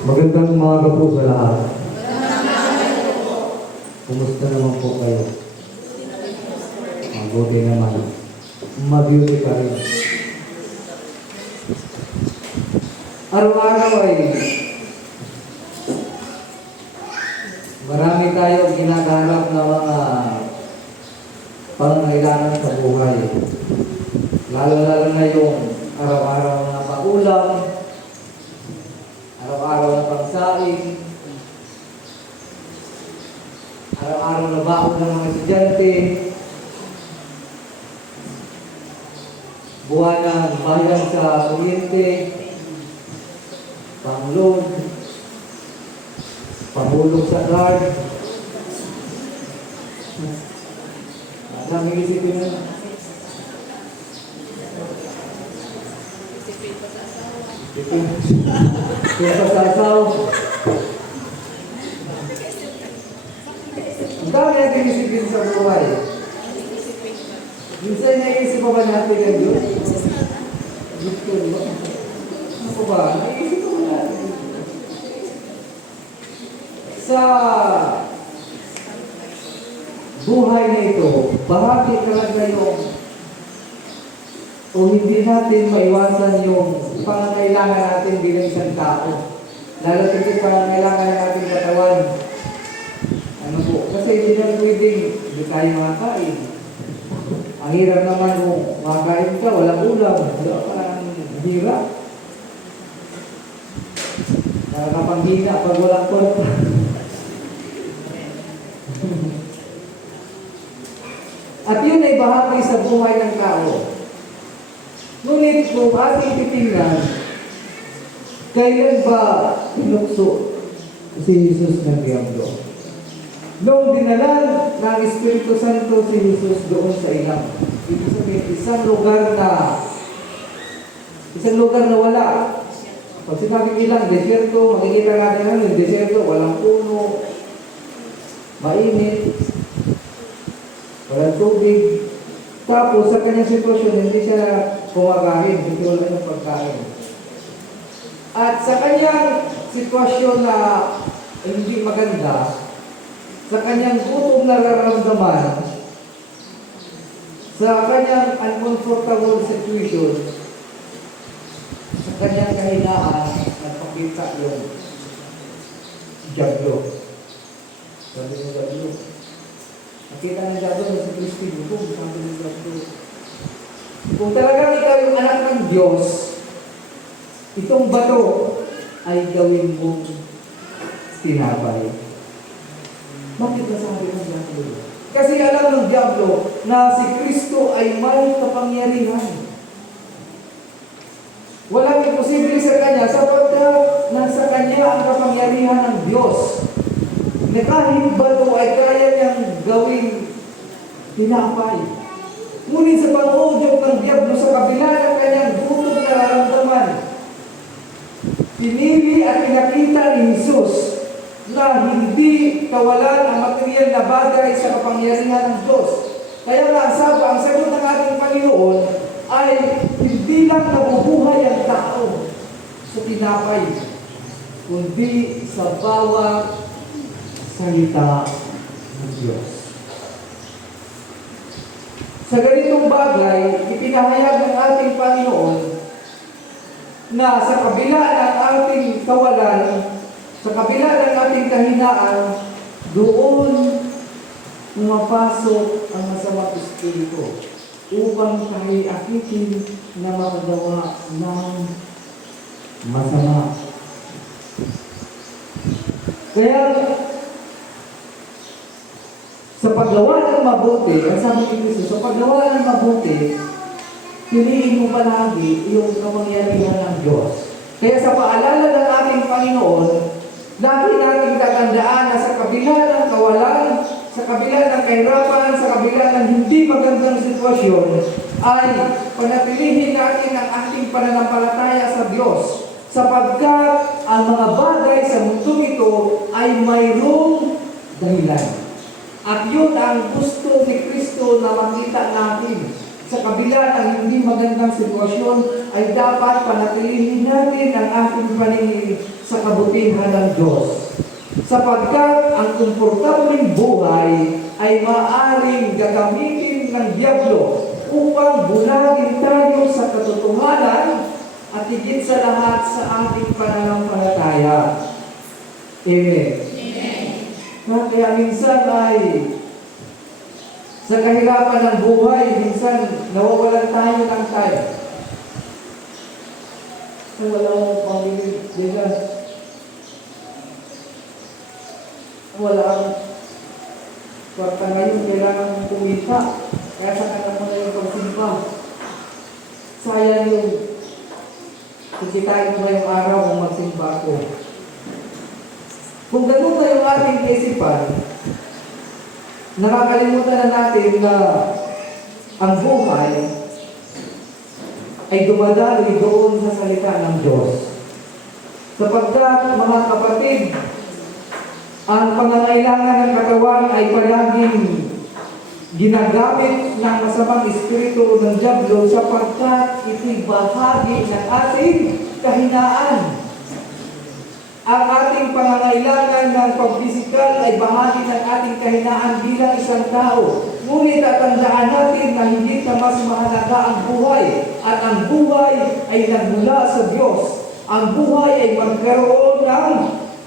Magandang umaga po sa lahat. Kumusta naman po kayo? Mabuti naman. Mabuti ka rin. Araw-araw ay marami tayong ginaganap na mga pangangailangan sa buhay. Lalo-lalo na yung araw-araw na paulam, araw-araw na pagsaing, araw-araw na baon ng mga estudyante, buwan ng bayan sa kuryente, pang-load, pahulog sa guard. Daming isipin na. Kaya pasasaw. Ang dami natin isipin sa buhay. Minsan naisip pa ba natin yan doon? Gusto ba? Ano ba? Naisip pa ba natin? Sa buhay na ito, bahagi talaga yung o hindi natin maiwasan yung pangangailangan natin bilang isang tao. Lalo kasi pangangailangan ng ating katawan. Ano po? Kasi hindi na pwedeng hindi tayo makakain. Ang hirap naman kung makakain ka, walang ulam. Parang hirap. Nakakapanghina pag walang kwarta. At yun ay bahagi sa buhay ng tao. Ngunit kung ating titingnan, kailan ba pinukso si Jesus ng Diablo? Noong dinalan ng Espiritu Santo si Jesus doon sa ilang. Ibig sabihin, isang lugar na wala. Pag sinabing ilang, desierto, makikita natin ano, yung desierto, walang puno, mainit, walang tubig. Tapos, sa kanyang sitwasyon, hindi siya kumakain, hindi wala ng pagkain. At sa kanyang sitwasyon na hindi maganda, sa kanyang gutom na nararamdaman, sa kanyang uncomfortable situation, sa kanyang kahinaan, nagpakita yung Diablo. Sabi ng Diablo. Nakita ng Diablo na si Kristi, gutom, sabi ng Diablo. Kung talagang ikaw yung anak ng Diyos, itong bato ay gawin mong tinapay. Bakit nasabi ng Diablo? Kasi alam ng Diablo na si Kristo ay may kapangyarihan. Walang imposible sa Kanya sapagkat nasa Kanya ang kapangyarihan ng Diyos. Na kahit bato ay kaya niyang gawing tinapay. Ngunit sa pang-udyok ng Diablo sa kabila ng kanyang gutom na nararamdaman, pinili at pinakita ni Jesus na hindi kawalan ang material na bagay sa kapangyarihan ng Diyos. Kaya nga ang sagot ng ating Panginoon ay hindi lang nabubuhay ang tao sa tinapay, kundi sa bawat salita ng Diyos. Sa ganitong bagay, ipinahayag ng ating Panginoon na sa kabila ng ating kawalan, sa kabila ng ating kahinaan, doon pumapasok ang masamang espiritu upang tayo akitin na makagawa ng masama. Kaya, sa paggawa ng mabuti, ang sabi ni Kristo, sa paggawa ng mabuti, piliin mo palagi yung kapangyarihan ng Diyos. Kaya sa paalala ng ating Panginoon, lagi nating tatandaan na sa kabila ng kawalan, sa kabila ng kahirapan, sa kabila ng hindi magandang sitwasyon, ay panatilihin natin ang ating pananampalataya sa Diyos. Sapagkat ang mga bagay sa mundong ito ay mayroong dahilan. At yun ang gusto ni Kristo na makita natin sa kabila ng hindi magandang sitwasyon, ay dapat panatilihin natin ang ating paningin sa kabutihan ng Diyos. Sapagkat ang komportableng buhay ay maaaring gagamitin ng Diablo upang bunagin tayo sa katotohanan at higit sa lahat sa ating pananampalataya. Amen. Kaya minsan ay sa kahirapan ng buhay, minsan nawawalan tayo ng time. Sa wala mong pamilya, diyan. Wala ang kwarta ngayon, kailangan mong kumita. Kaya sa kanya mo na yung pagsimpa. Sayang yung kikitain mo ngayong araw kung magsimpa ko. Kung ganun na yung ating kaisipan, nakakalimutan na natin na ang buhay ay dumadaloy doon sa salita ng Diyos. Sapagkat, mga kapatid, ang pangangailangan ng katawan ay palaging ginagamit ng masamang espiritu ng Diablo sapagkat ito'y bahagi ng ating kahinaan. Ang ating pangangailangan ng pagpisikal ay bahagi ng ating kahinaan bilang isang tao. Ngunit tatandaan natin na hindi na mas mahalaga ang buhay at ang buhay ay nagmula sa Diyos. Ang buhay ay magkaroon ng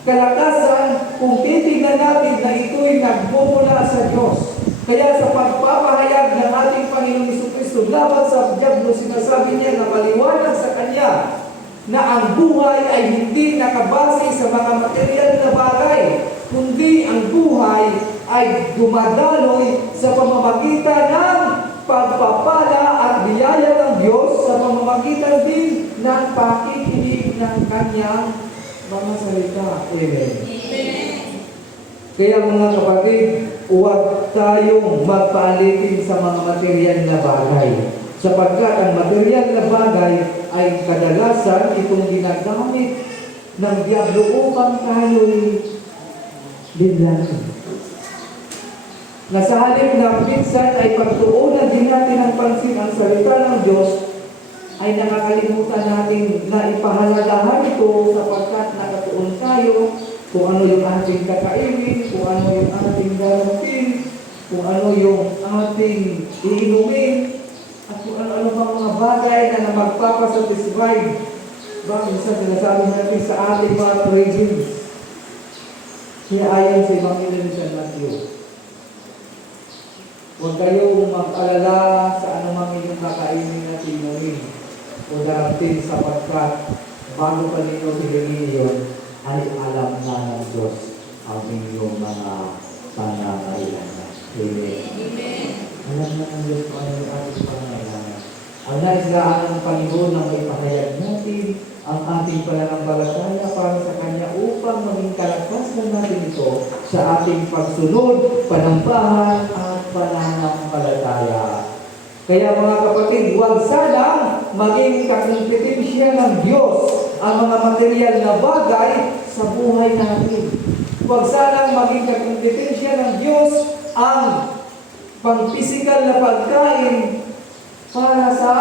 kalakasan kung titignan natin na ito'y nagmumula sa Diyos. Kaya sa pagpapahayag ng ating Panginoong Jesucristo laban sa Diablo, sinasabi niya na maliwanag sa Kanya na ang buhay ay hindi nakabase sa mga material na bagay, kundi ang buhay ay dumadaloy sa pamamagitan ng pagpapala at biyaya ng Diyos sa pamamagitan din ng pakikinig ng Kanyang mga salita. Amen. Kaya mga kapatid, huwag tayong magpaalipin sa mga material na bagay. Sapagkat ang material na bagay ay kadalasan itong ginagamit ng Diablo upang tayo'y biglasin. Na sa halip na minsan ay pagtuunan din natin ang pansin ang salita ng Diyos, ay nakakalimutan natin na ipahalagahan ito sapagkat nakatuon tayo kung ano yung ating kakainin, kung ano yung ating gamitin, kung ano yung ating iinumin, at kung ano-ano pang mga bagay na magpapasatisfy. Minsan sinasabi natin sa ating mga cravings. Kaya ayon sa Ebanghelyo ni San Matthew, huwag kayong mag-alala sa anumang inyong kakainin at inumin o darating sapagkat bago pa ninyo hilingin yun, ay alam na ng Diyos ang inyong mga pangangailangan. Amen. Alam na ng Diyos kung ano yung ating pangangailangan. Ang naislaan ng Panginoon na may pahayag natin ang ating pananampalataya para sa Kanya upang maging kalakasan natin ito sa ating pagsunod, panambahan at pananampalataya. Kaya mga kapatid, huwag sanang maging kakompetensya ng Diyos ang mga material na bagay sa buhay natin. Huwag sanang maging kakompetensya ng Diyos ang pang-pisikal na pagkain para sa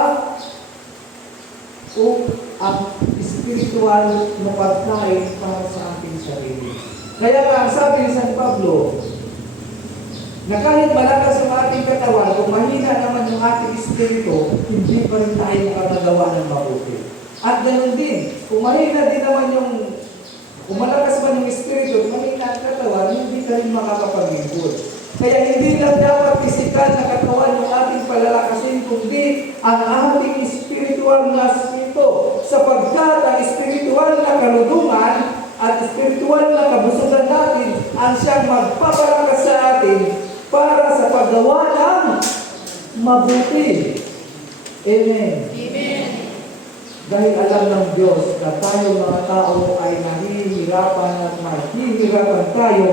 ang spiritual na pagkain para sa ating sarili. Kaya nga, ang sabi ni San Pablo, na kahit malakas ang ating katawan, kung mahina naman yung ating espiritu, hindi pa rin tayo makagawa ng mabuti. At ganoon din, kung mahina din naman kung malakas man yung espiritu, mahina ang katawan, hindi ka rin makakapag-impul. Kaya hindi lang dapat pisikal na katawan yung ating palalakasin, kundi ang ating spiritual na spirito. Sapagkat ang spiritual na kaludungan at spiritual na kabusugan natin ang siyang magpapalakas sa atin para sa paggawa ng mabuti. Amen. Amen. Dahil alam ng Diyos na tayo mga tao ay nahihirapan at mahihirapan tayo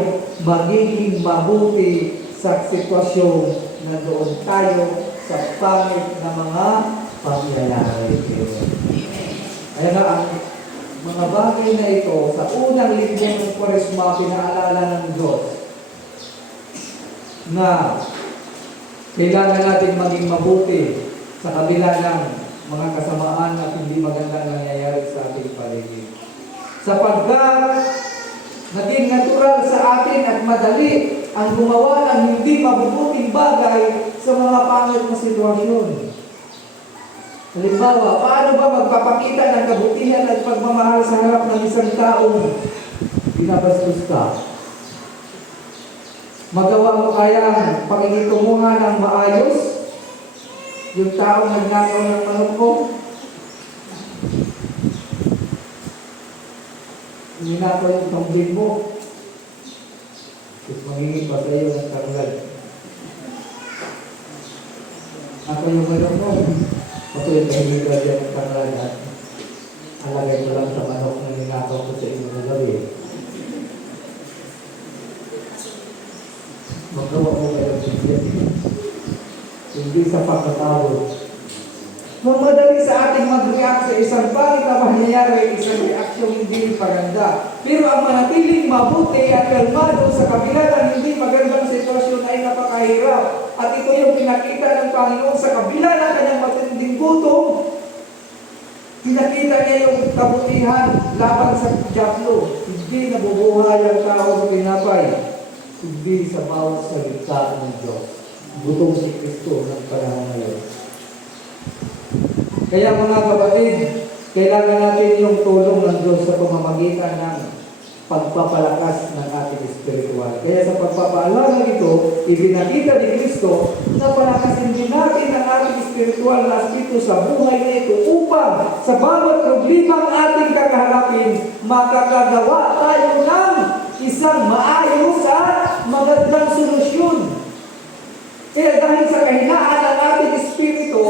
magiging mabuti sa sitwasyon na doon tayo sa pangit na mga pangyayari. Kaya nga ang mga bagay na ito sa unang linggo ng Kwaresma pinaalala ng Diyos na kailangan natin maging mabuti sa kabila ng mga kasamaan at hindi magandang nangyayari sa ating paligid. Sapagkat naging natural sa atin at madali ang gumawa ng hindi mabubuting bagay sa mga pangit na sitwasyon. Halimbawa, paano ba magpapakita ng kabutihan at pagmamahal sa harap ng isang taong binabastos ka? Magawa mo kaya pakikitunguhan ng maayos yung taong nagnakaw ng manok mo? Ninakaw yung tumbling mo. Tapos mangingin pa sa iyo ng karulad. Ako yung manok mo. Ako yung nahihigad yan ng karulad at alagay ko lang sa manok na ninakaw ko sa inyo na gawin. Magawa mo kayo hindi sa pagkatawad. Mamadali sa ating mag-react sa isang pangit na mangyayari, isang reaksyon hindi maganda. Pero ang manatiling mabuti at kalmado sa kabila ng hindi magandang sitwasyon ay napakahirap. At ito yung pinakita ng Panginoon sa kabila ng kanyang matinding gutom. Pinakita niya yung kabutihan laban sa diablo. Hindi nabubuhay ang tao sa pinapay, hindi sa bawat salita ng Diyos. Gutom si Kristo ng panahon ngayon. Kaya mga kapatid, kailangan natin yung tulong ng Diyos sa pamamagitan ng pagpapalakas ng ating espiritual. Kaya sa pagpapaalala ito, ibinakita ni Kristo na palakasin din natin ang ating espiritual na aspito sa buhay na ito upang sa bawat problema ang ating kakaharapin, makakagawa tayo ng isang maayos at magandang solusyon. Kaya dahil sa kahinaan ng ating espiritu,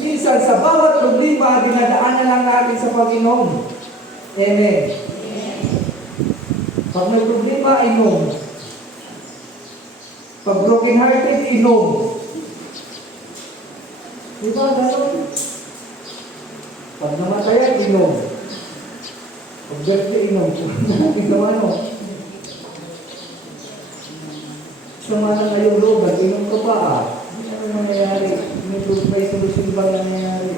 minsan sa bawat problema, dinadaanan lang natin sa Panginoon. Amen. Pag may problema, inom. Pag broken hearted, inom. Diba, gano'n? Pag namatayan, inom. Pag birthday, inom. Ito ano? Sama na ngayong loob, at inom ka pa Ano nangyayari? May solusyon bang nangyayari?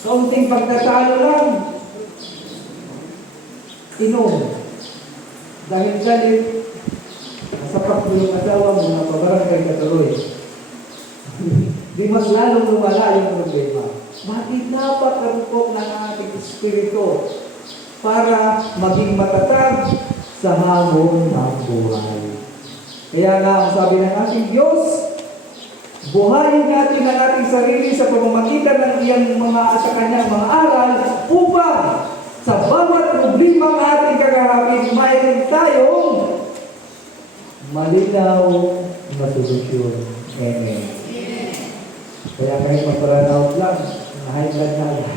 Kaunting pagtatalo lang, inom. Dahil galit, nasapak mo yung asawa mo na pabarangay ka tuloy. Di mas lalong lumala yung problema. Bakit dapat karupok ng ating espiritu para maging matatag sa hamon ng buhay? Kaya nga, ang sabi ng ating Diyos, buhayin natin ang ating sarili sa pamamagitan ng iyang sa kanyang mga aral upang sa bawat problema ng ating kakaharapin, mayroon tayong malinaw na solusyon. Amen. Kaya kahit magparanaw lang, high blood na agad.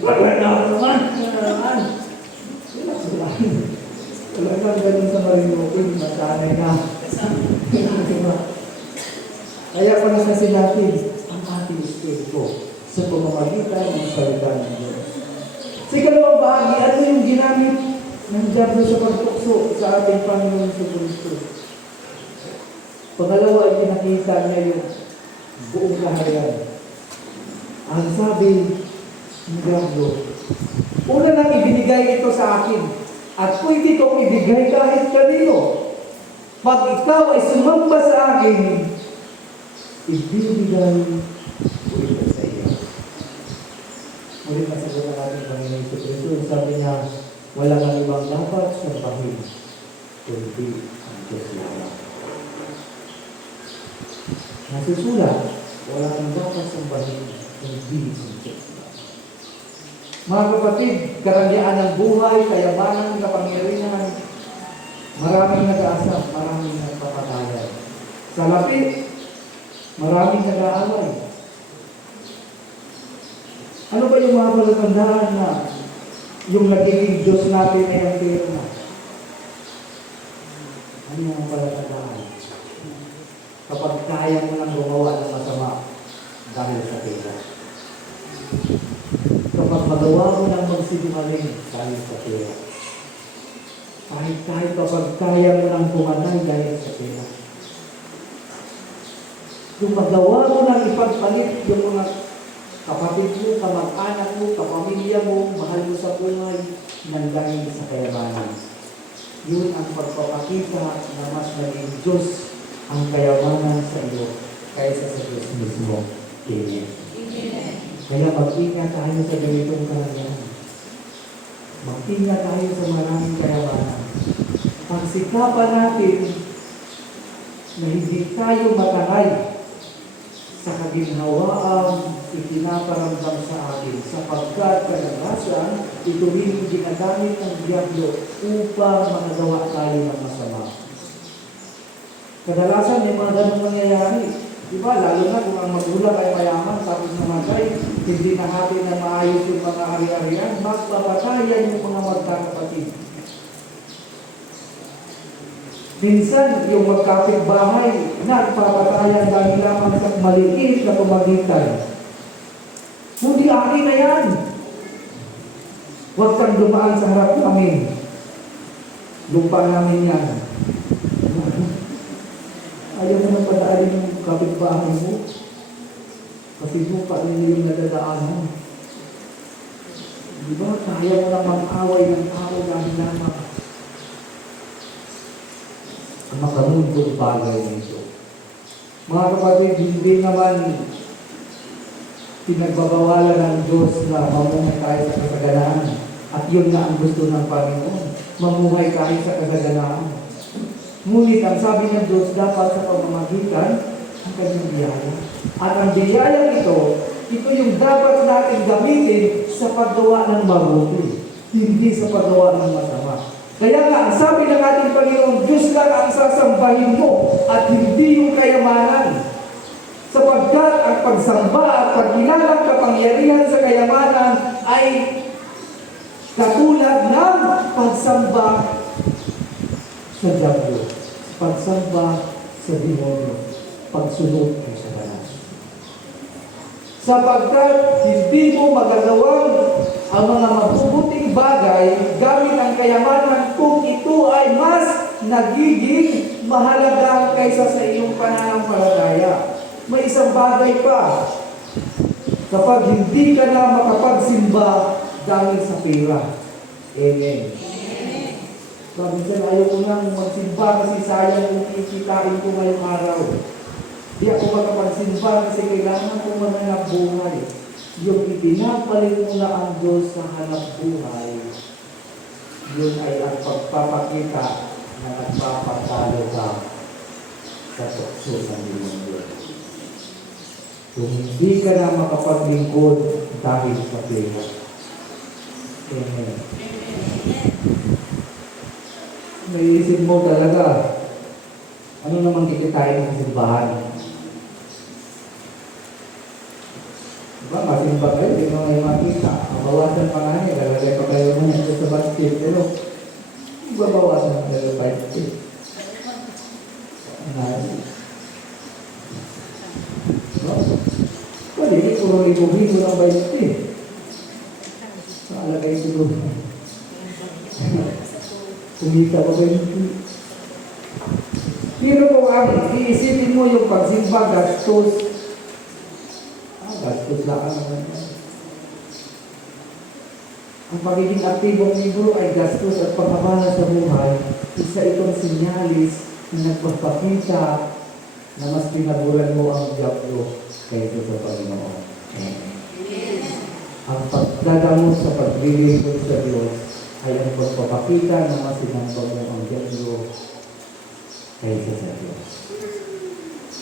Paranaw naman. Talagang ganun sa Marinopin, masanay na. Kaya panasasin natin ang ating espiritu sa pamamagitan ng salita ng Diyos. Sa ikalawang bahagi, ano yung ginamit ng diablo sa pagtukso sa ating Panginoon sa Kristo? Pangalawa ay pinakita niya yung buong kaharian. Ang sabi ng diablo, una nang ibinigay ito sa akin, at pwede itong ibigay kahit kanino. Pag ikaw ay sumamba sa akin, ibibigay ko ito sa iyo. Mulit masagot ang ating Panginoon sa Kristo. Sabi niya, wala kang ibang dapat sambahin, kundi ang Diyos lamang. Nasusulat, wala kang dapat sambahin, kundi ang Diyos lamang. Mga kapatid, karangyaan ng buhay, kayamanan, kapangyarihan, maraming nag-aasam, maraming nagpapatayan. Sa lapit, maraming nag-aaway. Ano ba yung mga palatandaan na yung nagiging Diyos natin ay ang pera? Ano yung palatandaan? Kapag kaya mo nang gumawa ng masama dahil sa pera. Kapag magawa mo nang magsinungaling dahil sa pera. Kahit kapag kaya mo nang pumatay dahil sa pera. Yung magawa mo ng ipagpalit yung mga kapatid mo, kamag-anak mo, kapamilya mo, mahal mo sa buhay, ng dahil sa kayamanan. Yun ang pagpapakita na mas naging Diyos ang kayamanan sa iyo kaysa sa Diyos mismo. Amen. Kaya mag-ingat tayo sa ganitong karamihan. Mag-ingat tayo sa maraming kayamanan. Pagsikapan natin na hindi tayo matangay sa kaginhawaan ipinaparamdam sa atin sapagkat kadalasan ito rin yung ginagamit ng diablo upang magagawa tayo ng masama. Kadalasan may mga ganong nangyayari. Diba? Lalo na kung ang magulang ay mayaman tapos namatay, hindi nahatin na maayos yung mga ari-arian, magpapatayan yung mga magkakapatid. Minsan, yung magkapit-bahay, nagpapatayan dahil lamang sa maliit na pamagitan. Hindi akin na yan. Huwag kang dumaan sa harap namin. Lupa namin yan. Ayaw mo na padaanin yung kapit-bahay mo. Kasi lupa nila yung nadadaanan. Di ba? Kaya mo na mag-away ng tao dahil lamang ang makamundong bagay nito. Mga kapatid, hindi naman pinagbabawalan ng Diyos na mamuhay tayo sa kasaganaan. At yun na ang gusto ng Panginoon. Mamuhay tayo sa kasaganaan. Ngunit ang sabi ng Diyos dapat sa pamamagitan ang kanyang biyaya. At ang biyaya ito yung dapat natin gamitin sa paggawa ng mabuti. Hindi sa paggawa ng masama. Kaya nga, ang sabi ng ating Panginoon, Diyos lang ang sasambahin mo at hindi yung kayamanan. Sapagkat ang pagsamba at pagkilalang kapangyarihan sa kayamanan ay katulad ng pagsamba sa diablo, pagsamba sa demonyo, pagsunod kay Satanas. Sapagkat hindi mo magagawang ang mga mabubuting bagay gamit ang kayamanan kung ito ay mas nagiging mahalaga kaysa sa iyong pananampalataya. May isang bagay pa. Kapag hindi ka na makapagsimba dahil sa pera. Amen. Sabi siya, ayaw ko nang magsimba kasi sayang kung ikitain ko ngayong araw. Di ako makapagsimba kasi kailangan ko mananap buhay. Yung ipinapalit mo na ang Diyos sa hanap buhay, yun ay ang pagpapakita na nagpapatalo ka sa tukso ng demonyo. Kung hindi ka na makapaglingkod dahil sa pera. Amen. Naisip mo talaga, ano namang kikitain ng simbahan? Diba, masimba kayo, hindi mo ngayon makita. Mabawasan pa nga niya, lalagay pa kayo mo niya sa basket. Pero, babawasan na yung basket. Pwede, puro libo-libo ng basket. Naalagay siguro. Kumita pa ba yun? Pero kung ang iisipin mo yung pagsimba, gastos, gastos lang naman yan. Ang pagiging aktibong libro ay gastos at pangabala sa buhay. Isa itong sinyalis na nagpapakita na mas pinaguran mo ang diablo kaysa sa Panginoon. Ang pagdadamo sa paglilingkod sa Diyos ay ang pagpapakita na mas sinambang mo ang diablo kaysa sa Diyos.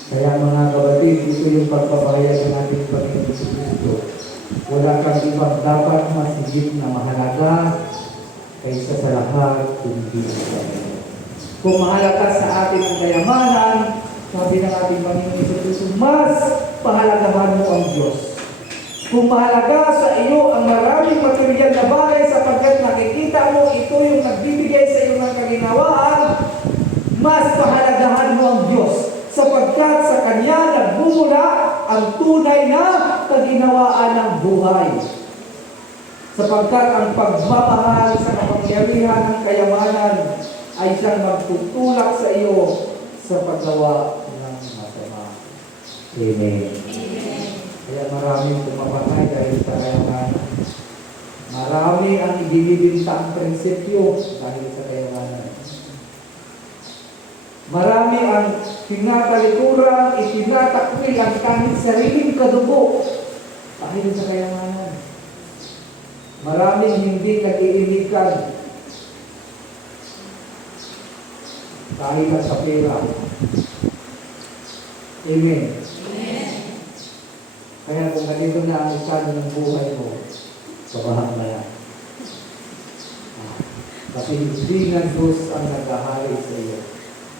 Kaya mga kapatid, ito yung pagpapahayag ng ating Panginoon sa Kristo. Wala kang ibang dapat mas higit na mahalaga kaysa sa lahat kundi sa Panginoon. Kung mahalaga sa atin ang kayamanan, sabi ng ating Panginoon sa Kristo, mas pahalagahan mo ang Diyos. Kung mahalaga sa iyo ang maraming material na bagay sapagkat nakikita mo ito yung nagbibigay sa iyo ng kaginhawaan, mas pahalagahan mo ang Diyos. Sapagkat sa Kanya nagbumula ang tunay na kaginhawaan ng buhay. Sapagkat ang pagmamahal sa kapangyarihan ng kayamanan ay siyang magtutulak sa iyo sa paggawa ng masama. Amen. Kaya maraming tumapatay dahil sa kayamanan. Marami ang ibinibinta ang prinsipyo dahil sa kayamanan. Marami ang tinatalikuran, itinatakwil ang kahit sariling kadugo dahil sa kayamanan. Maraming hindi nag-iinikan dahil sa pera. Amen. Kaya kung ganito na ang estado ng buhay mo, sabahan na yan. Kasi hindi na Diyos ang naghahari sa iyo.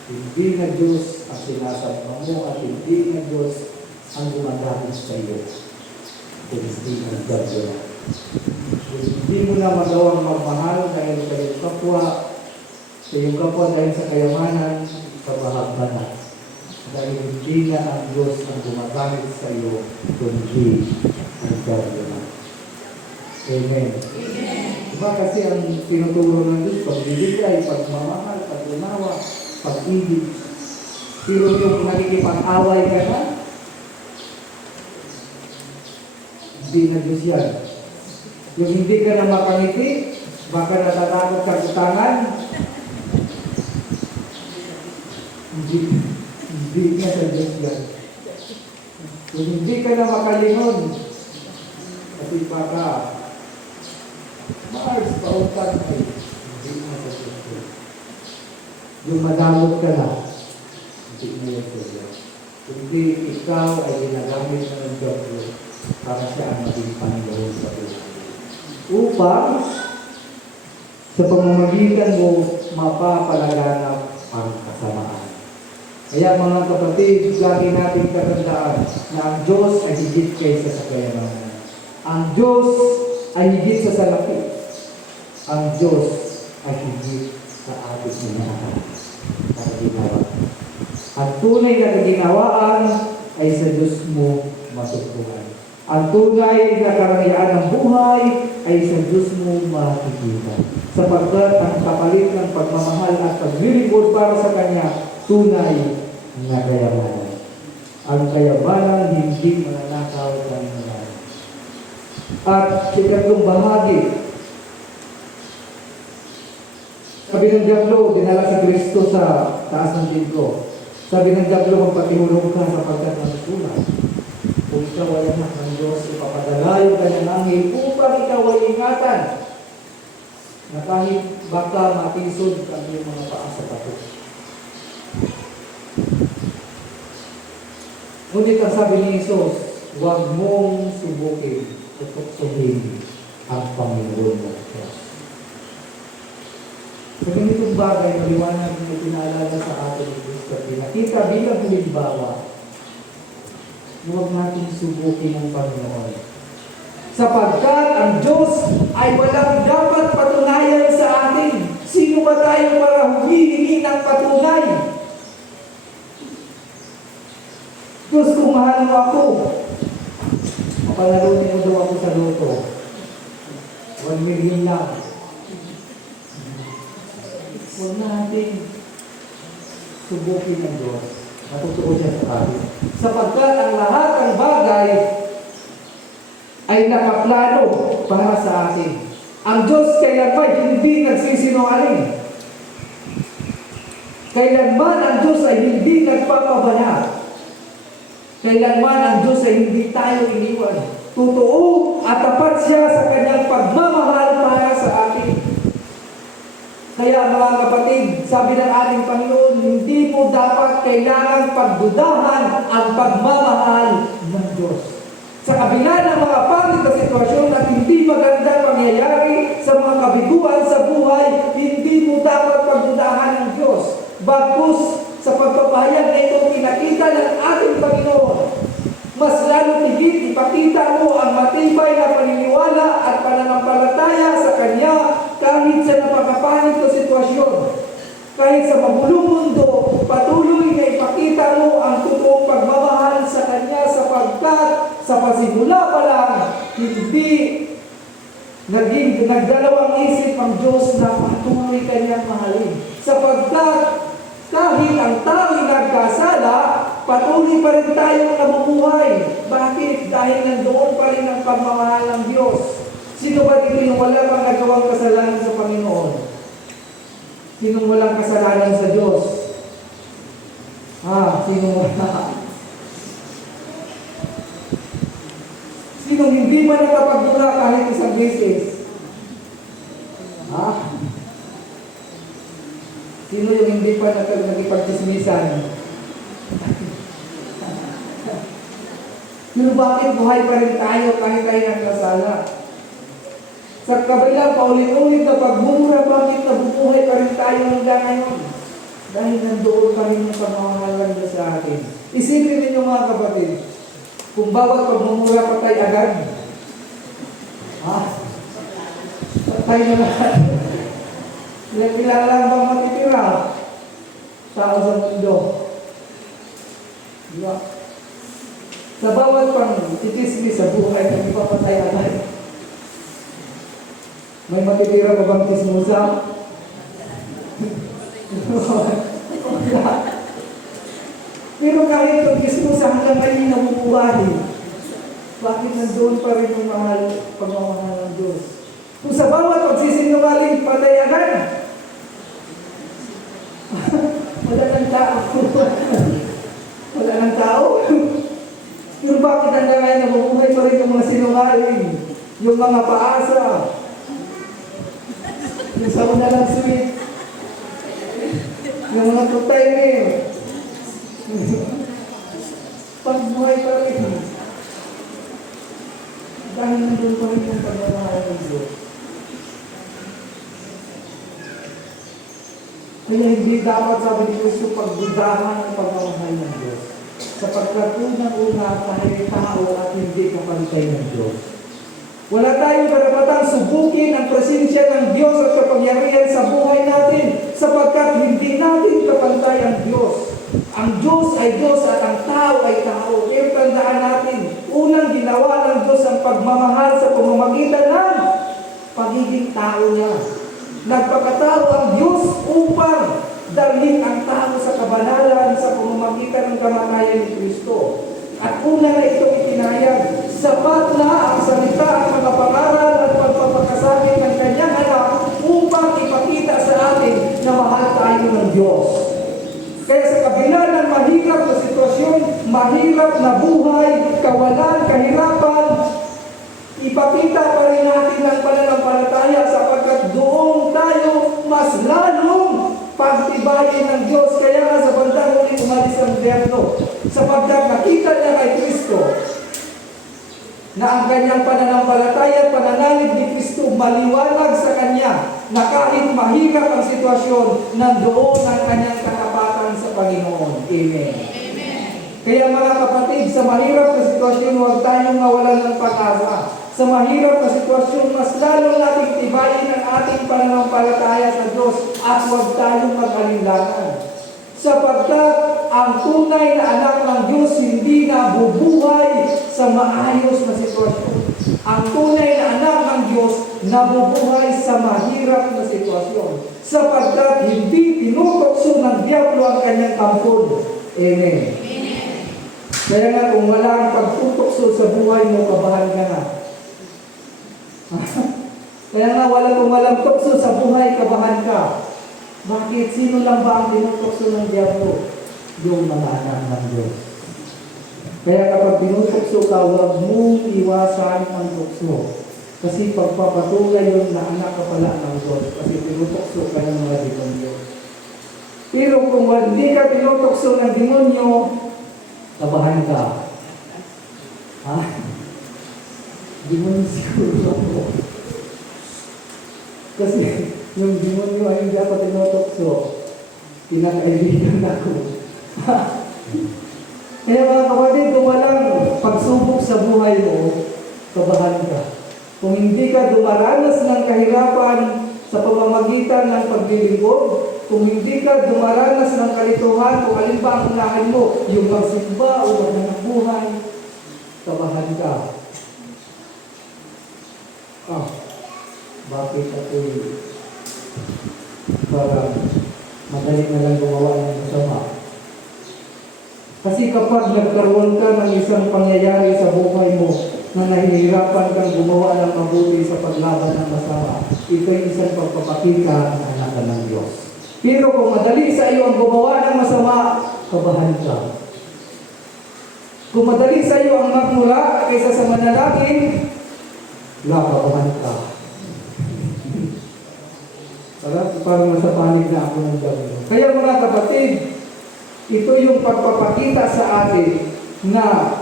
Hindi na Diyos ang sinasama mo at hindi na Diyos ang gumagamit sa iyo. Hindi ang Diyos. Hindi mo na magawang magmahal dahil sa iyong kapwa, dahil sa kayamanan, sabahan na na. Dahil hindi na ang Diyos ang gumagamit sa iyo, kundi ang Diyos. Amen. Diba kasi ang tinuturo ng Diyos, pagbibigay, pagmamahal, pag-unawa, pag-ibig. Pero yung nakikipag-away ka na, hindi na Diyos yan. Yung hindi ka na makangiti, baka natatakot sa utangan, hindi ka sa Diyos yan. Kung hindi ka na makalingon, kasi baka Mars, pautan ay hindi na sa Diyos yan. Yung madamot ka na, hindi na yan sa Diyos. Kundi ikaw ay ginagamit na ng Diyos para siya ang maging Panginoon sa buhay. Upang sa pamamagitan mo mapapalaganap ang kasamaan. Kaya mga kapatid, lagi nating tatandaan na ang Diyos ay higit kaysa sa kayamanan. Ang Diyos ay higit sa salapi. Ang Diyos ay higit sa ating minahal na ginawa. Ang tunay na kaginawaan ay sa Diyos mo masukuhan. Ang tunay na karangyaan ng buhay ay sa Diyos mo makikita. Sapagkat ang kapalit ng pagmamahal at paglilingkod para sa Kanya, tunay na kayamanan. Ang kayamanan hindi mananakaw ng mga. At ikatlong bahagi, sabi ng Diablo, dinala si Kristo sa taas ng tingko. Sabi ng Diablo, magpatihulog ka sapagkat ng tunay. Kung ikaw ay anak ng Diyos, ipapadala yung kanyang anghel upang ikaw ay ingatan na kahit baka matisod ang iyong mga paa sa pato. Ngunit ang sabi ni Jesus, huwag mong subukin o tuksohin ang Panginoon ng Diyos. Sa ganitong bagay, maliwanag na pinaalala sa atin ni Kristo at pinakita bilang halimbawa, huwag natin subukin ang Panginoon. Sapagkat ang Diyos ay walang dapat patunayan sa atin. Sino ba tayo para humihingi ng patunay? Diyos, kung mahal mo ako, mapalarunin mo daw ako sa loto. 1 million lang. Huwag natin subukin ang Diyos. Matutuo siya sa atin. Sapagkat ang lahat ng bagay ay nakaplano para sa atin. Ang Diyos kailanman hindi nagsisinungaling. Kailanman ang Diyos ay hindi nagpapabaya. Kailanman ang Diyos ay hindi tayo iniwan. Totoo at tapat siya sa kanyang pagmamahal para sa atin. Kaya mga kapatid, sabi ng ating Panginoon, hindi mo dapat kailangang pagdudahan ang pagmamahal ng Diyos. Sa kabila ng mga pangit na sitwasyon at hindi magandang pangyayari sa mga kabiguan sa buhay, hindi mo dapat pagdudahan ng Diyos. Bagkus sa pagpapahayag na ito pinakita ng ating Panginoon, mas lalo higit ipakita mo ang matibay na paniniwala at pananampalataya sa Kanya kahit sa napakapanit na sitwasyon. Kahit sa magulong mundo, patuloy na ipakita mo ang totoong pagmamahal sa Kanya sapagkat sa pasimula pa lang, hindi nagdalawang isip ang Diyos na patuloy Kanyang mahalin. Sapagkat kahit ang tao'y nagkasala, patuloy pa rin tayong nabubuhay. Bakit? Dahil nandoon pa rin ang pagmamahal ng Diyos. Sino ba dito yung wala pang nagawang kasalanan sa Panginoon? Sinong walang kasalanan sa Diyos? Sino wala? Sinong hindi pa nakapagdula kahit isang beses? Sino yung hindi pa nakipagdismisan? Pero bakit buhay pa rin tayo kahit tayo nagkasala? Sa kabila, paulit-ulit na pagmumura, bakit nabubuhay pa rin tayo hanggang ngayon? Dahil nandoon pa rin yung pagmamahalan niya sa atin. Isipin ninyo mga kapatid, kung bawat pagmumura patay agad, patay na lahat. Ilang lang bang matitira? Tao sa mundo. Diba? Sa bawat pang-titismi sa buhay na ipapatay agad, may matitira pa bang tismusa? Pero kahit yung tismusa hanggang ngayon nabubuhay, bakit nandoon pa rin yung pagmamahal ng Diyos? Kung sa bawat pagsisinungaling, patay agad, wala ng tao. Wala ng tao. Pero bakit hanggang ngayon nabubuhay pa rin yung mga sinungaling, yung mga paasa, yung sa una lang sweet, yung mga tutay pagbuhay pa rin. Dahil nandun pa rin yung pagmamahal ng Diyos. Kaya hindi dapat, sabi ni Kristo, pagdudahan ang pagmamahal ng Diyos. Sapagkat unang-una tayo tao at hindi kapantay ng Diyos. Wala tayong karapatang subukin ang presensya ng Diyos at kapangyarihan sa buhay natin sapagkat hindi natin kapantay ang Diyos. Ang Diyos ay Diyos at ang tao ay tao. Pero tandaan natin, unang ginawa ng Diyos ang pagmamahal sa pamamagitan ng pagiging tao niya. Nagpakatao ang Diyos upang dalhin ang tao sa kabanalan sa pamamagitan ng kamatayan ni Kristo. At una na itong itinayag, sapat na ang salita at mga pangaral at pagpapakasakit ng kanyang anak upang ipakita sa atin na mahal tayo ng Diyos. Kaya sa kabila ng mahirap na sitwasyon, mahirap na buhay, kawalan, kahirapan, ipakita pa rin natin ang pananampalataya sapagkat doon tayo mas lalong pagtibayin ng Diyos. Kaya nga sa bandang ulit umalis ang Diablo sapagkat nakita niya kay Kristo na ang kanyang pananampalataya at pananalig ni Kristo maliwanag sa kanya na kahit mahirap ang sitwasyon, nandoon ang kanyang katapatan sa Panginoon. Amen. Kaya mga kapatid, sa mahirap na sitwasyon, huwag tayong mawalan ng pag-asa. Sa mahirap na sitwasyon, mas lalo nating tibayin ang ating pananampalataya sa Diyos at huwag tayong mag-alinlangan. Sapagkat ang tunay na anak ng Diyos hindi nabubuhay sa maayos na sitwasyon. Ang tunay na anak ng Diyos nabubuhay sa mahirap na sitwasyon. Sapagkat hindi tinutokso ng Diablo ang kanyang kampon. Amen. Kaya nga kung wala ang pagtutokso sa buhay mo, kabahan ka na. Kaya nga kung walang tukso sa buhay, kabahan ka. Bakit? Sino lang ba ang tinutokso ng Diablo? Yung mga anak ng Diyos. Kaya kapag tinutokso ka, huwag mong iwasan ang tukso. Kasi pagpapatuloy yun na anak ka pala ng Diyos. Kasi tinutokso ka ng mga demonyo. Pero kung hindi ka tinutokso ng demonyo, kabahan ka. Demonyo siguro ako. Kasi yung demonyo ay hindi ako tinutokso. Pinakaibigan ako. Kaya mga kapatid, kung walang pagsubok sa buhay mo, kabahan ka. Kung hindi ka dumaranas ng kahirapan sa pamamagitan ng paglilingkod, kung hindi ka dumaranas ng kalituhan, kung alin ba ang unahin mo, yung magsimba o maghanap buhay, kabahan ka. Bakit ako parang madali na lang gumawa ng masama? Kasi Kasi kapag nagkaroon ka ng isang pangyayari sa buhay mo na nahihirapan kang gumawa ng mabuti sa paglaban ng masama, ito'y isang pagpapakita na anak ka ng Diyos. Pero kung madali sa iyo ang gumawa ng masama, kabahan ka. Kung madali sa iyo ang magmula kaysa sa manalangin, kabahan ka. Parang nasa panig na ako ng gabi. Kaya mga kapatid, ito yung pagpapakita sa atin na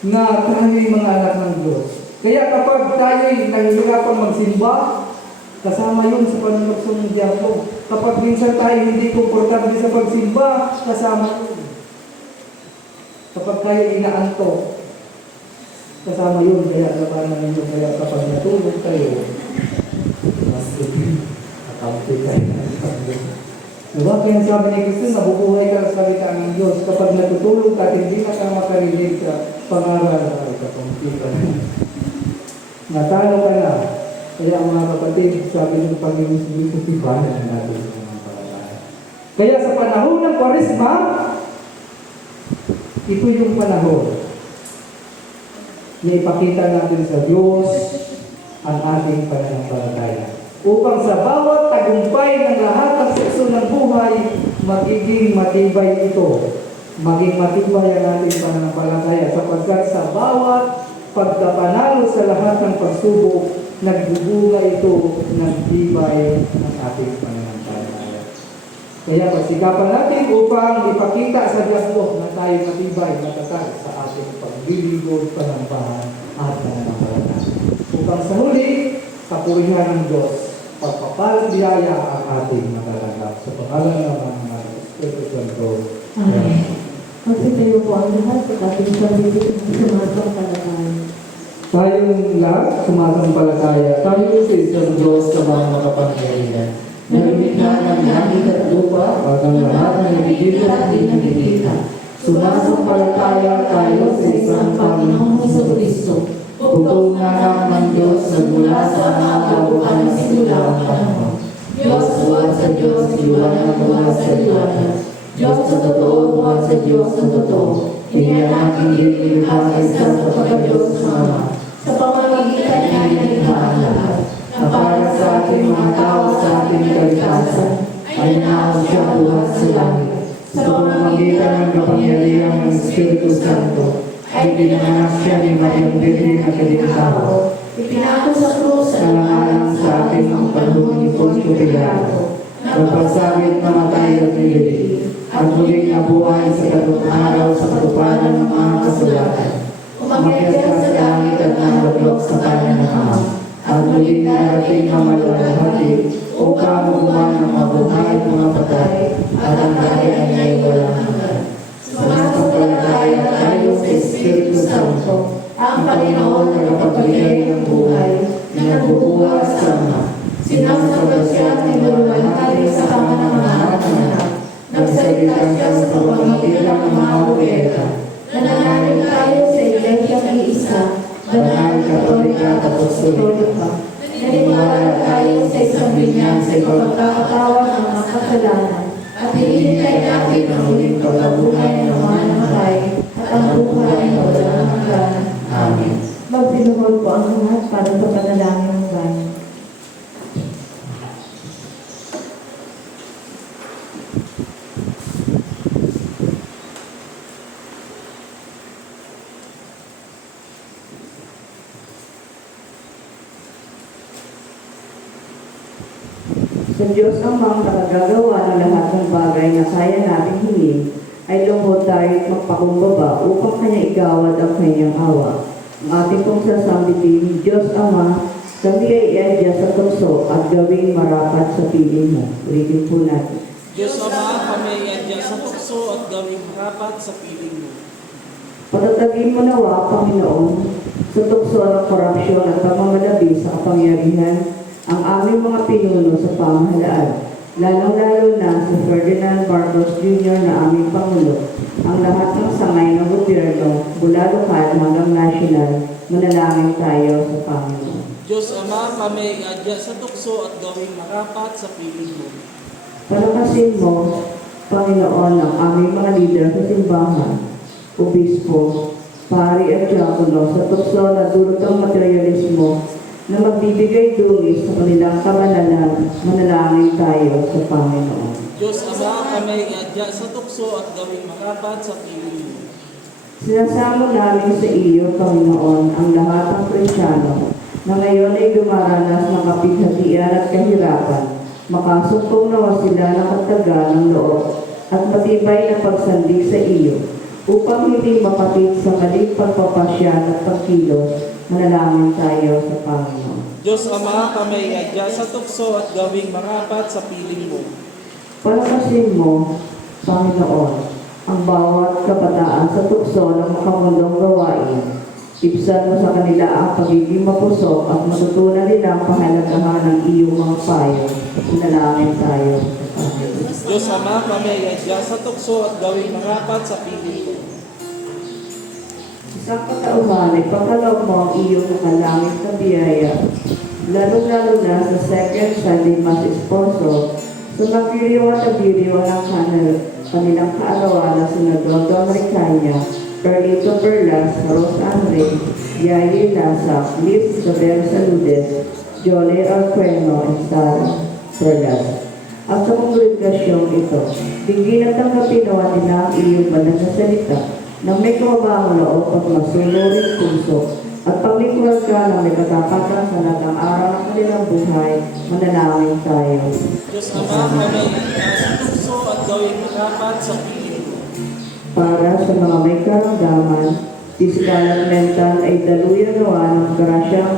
tayo'y mga anak ng Diyos. Kaya kapag tayo'y nahihirapan magsimba, kasama yun sa panunokso ng diablo. Kapag minsan tayo hindi komportable sa pagsimba, kasama yun. Kapag tayo inaanto, kasama yun. Kaya labanan ninyo. Kaya kapag natulog tayo, mas akampi tayo ng Diyos. Diba? Kaya sabi ni Kristo, nabubuhay ka sa salita ng Diyos. Kapag natutulog ka, hindi na ka makarinig sa pangaral. Kakampi ka na. Natalo ka na. Kaya mga kapatid, sabi ng Panginoon sa Diyos, ibanan na natin sa mga palataya. Kaya sa panahon ng Kwaresma, ito yung panahon na ipakita natin sa Diyos ang ating pananampalataya. Upang sa bawat tagumpay ng lahat ng sekso ng buhay, magiging matibay ito. Maging matibay ang ating pananampalataya sapagkat sa bawat pagkapanalo sa lahat ng pagsubok, nagbubunga ito ng tibay ng ating pananampalataya. Kaya pagsikapan natin upang ipakita sa diablo na tayo matibay, matatag sa ating paglilingkod, panambahan at pananampalataya. Upang sa huli, kapurihan ng Diyos, pagpapalang biyaya ang ating matatagap. Sa pangalan ng mga Espiritu Santo. Amen. Magsitayo po ang lahat sa ating sarili at sumasampalataya. Tayong lahat sumasampalataya. Tayo sa isang Diyos sa mga makapangyarihan. Nalimikha ng langit at lupa At ang lahat ng nakikita at di nakikita. Sumasampalataya tayo sa isang Panginoong Jesucristo. Bugtong na ng Diyos nagmula sa mga kabuuan ng simula ng panahon. Diyos buhat sa Diyos, liwanag buhat sa liwanag. Diyos sa totoo, buhat sa Diyos sa totoo. Inianak hindi nilikha sa isa sa pagka-Diyos na Ama. Sa pamamagitan niya nilikha ang lahat. Na para sa ating mga tao sa ating kaligtasan, ay naawag siya buhat sa langit. Sa pamamagitan ng kapangyarihan ng Espiritu Santo, ay pinanganak siya ni Mariang Virgen na kaligtao. Ipinako sa krus sa langalang sa ating ang panahon ni Poncio Pilato. Nagpasawit na matay at nilibig, at muling nabuhay sa katong araw sa katuparan ng mga kasulatan. Umakyat siya sa langit at nalablok sa kanan ng Ama, at muling narating ang maluwalhati upang gumawa ng mabuhay at mga patay, at ang kahayaan niya ay walang hanggan. Sumasampalataya tayo sa Espiritu Santo, ang Panginoon na nakapagbigay ng buhay, na nagbubuhat sa Ama. Sinasamba siya at niluwalhati sa kama ng lahat ng lahat. Nagsalita siya sa pamamagitan ng mga propeta. Nananalig tayo sa Iglesiang iisa, banal, katolika, apostolika. Naniniwala tayo sa isang binyag sa ipagkakatawad ng mga kasalanan. At hinihintay natin ang huling pagkabuhay ng mga namatay at ang buhay na walang hanggan. Amen. Magsinuhod po ang lahat para sa panalangin ng bayan. Sa Diyos ang mga nakagagawa ng lahat ng bagay na kaya nating hingin, ay lungkot tayo at magpakumbaba upang kanya igawad ang kanyang awa. Ang ating pong sasambitin, Diyos Ama, kami ay iadya sa tukso at gawing marapat sa piling mo. Ulitin po natin. Diyos Ama, kami ay adya sa tukso at gawing marapat sa piling mo. Patatagin mo nawa, Panginoon, sa tukso ng korupsyon at pagmamalabi sa kapangyarihan, ang aming mga pinuno sa pamahalaan, lalong-lalo na si Ferdinand Marcos Jr. na aming Pangulo, ang lahat ng sangay ng gobyerno, mula lokal hanggang nasyonal, manalangin tayo sa Panginoon. Diyos Ama, kami ay adya sa tukso at gawing marapat sa piling mo. Palakasin mo Panginoon, ang aming mga lider sa simbahan, obispo, pari at diakono sa tukso na dulot ng materialismo na magbibigay dungis sa kanilang kabanalan, manalangin tayo sa Panginoon. Diyos Ama, kami iadya sa tukso at gawing marapat sa piling mo. Sinasamo namin sa iyo, Panginoon, ang lahat ng Kristiyano na ngayon ay dumaranas ng kapighatian at kahirapan. Makasumpong nawa sila ng kataga ng loob at matibay na pagsandig sa iyo upang hindi mapatid sa maling pagpapasya at pagkilos. Manalangin tayo sa Panginoon. Diyos Ama, kami iadya sa tukso at gawing marapat sa piling mo. Palakasin mo, Panginoon, ang bawat kabataan sa tukso ng makamundong gawain. Ibsan mo sa kanila ang pagiging mapusok at matutunan nila ang pahalagahan ng iyong mga payo. Manalangin tayo sa Panginoon. Diyos Ama, kami iadya sa tukso at gawing marapat sa piling mo. Isang katauhan ay pagkaloob mo ang iyong nakalangit na biyaya, lalo-lalo na sa second Sunday Mass Sponsor, sa magdiriwa at nagdiriwa ng kanilang kaarawan na sina Dodo Americana, Perlito Perlas, Rose Andre, Yayi Lasa, Liz Isabel Saludes, Jole Alcueno, and Sarah Perlas. At sa kongregasyong ito, bigyan at tanggapin nawa nila ang iyong banal na salita nang may kawabaang loob at masunurin puso at paglikuran ka ng may katapatan sa lahat ng araw ng kanilang buhay. Manalangin tayo. Diyos Ama, kami iadya sa tukso at gawing marapat sa piling mo. Para sa mga may karamdaman, pisikal at mental ay daluyan nawa ng grasyang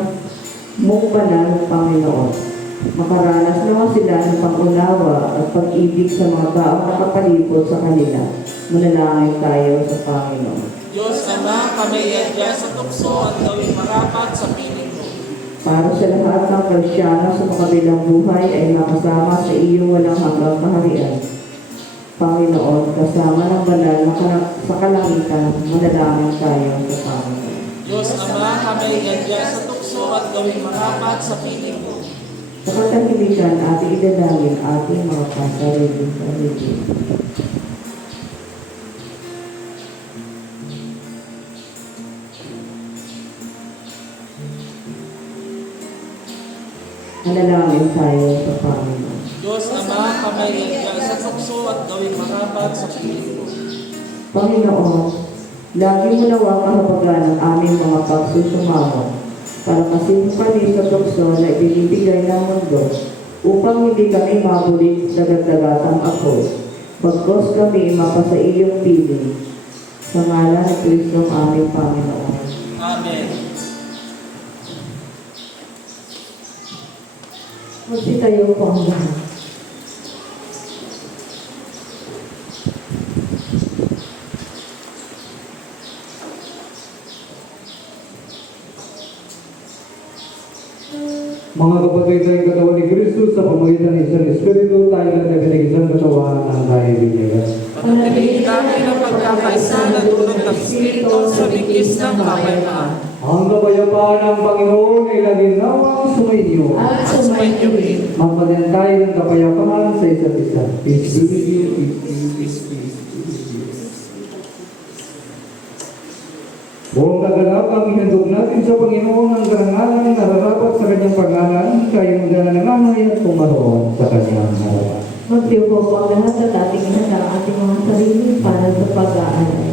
mong banal, Panginoon. Makaranas naman sila ng pag-unawa at pag-ibig sa mga taong nakapalibot sa kanila. Manalangin tayo sa Panginoon. Diyos Ama, kami iadya sa tukso at gawing marapat sa piling mo. Para sa lahat ng Kristiyano sa makabilang buhay ay nakasama sa iyong walang hanggang kaharian. Panginoon, kasama ng banal na sa kalangitan, manalangin tayo sa Panginoon. Diyos Ama, kami iadya sa tukso at gawing marapat sa piling mo. Sa katahimikan, ating idalangin ating mga pasarili. Manalangin tayo sa Panginoon. Diyos Ama, kami iadya sa tukso at gawing marapat sa piling mo. Panginoon, lagi mo nawa kahabagan ng aming mga pagsusumamo para kasing kami sa tukso na ibinibigay ng mundo upang hindi kami mabulit sa dagdagatang ako. Pagkos kami mapasa iyong piling. Sa ngalan ni Kristo ang aming Panginoon. Amen. Magsitayo po ang lahat. Mga kapatid sa katawan ni Kristo sa pamagitan ng isang Espiritu, tayo lang naging isang katawan ng tayo binigyan. Pagdating namin ang pagkakaisa na dulot ng Espiritu sa bigis ng kapayapaan. Ang kapayapaan ng Panginoon ay laging nawang sumainyo. At sumainyo rin. Magpadayan tayo ng kapayapaan sa isa't isa. Peace be with you. Peace. Buong kaganap ang inandog natin sa Panginoon ang karangalan na nararapat sa kanyang pangalan, kayo magdananangay at pumaroon sa kanyang harapan. Magtiyo po ang lahat at ating inanda ang ating mga sarili para sa pag-aalay.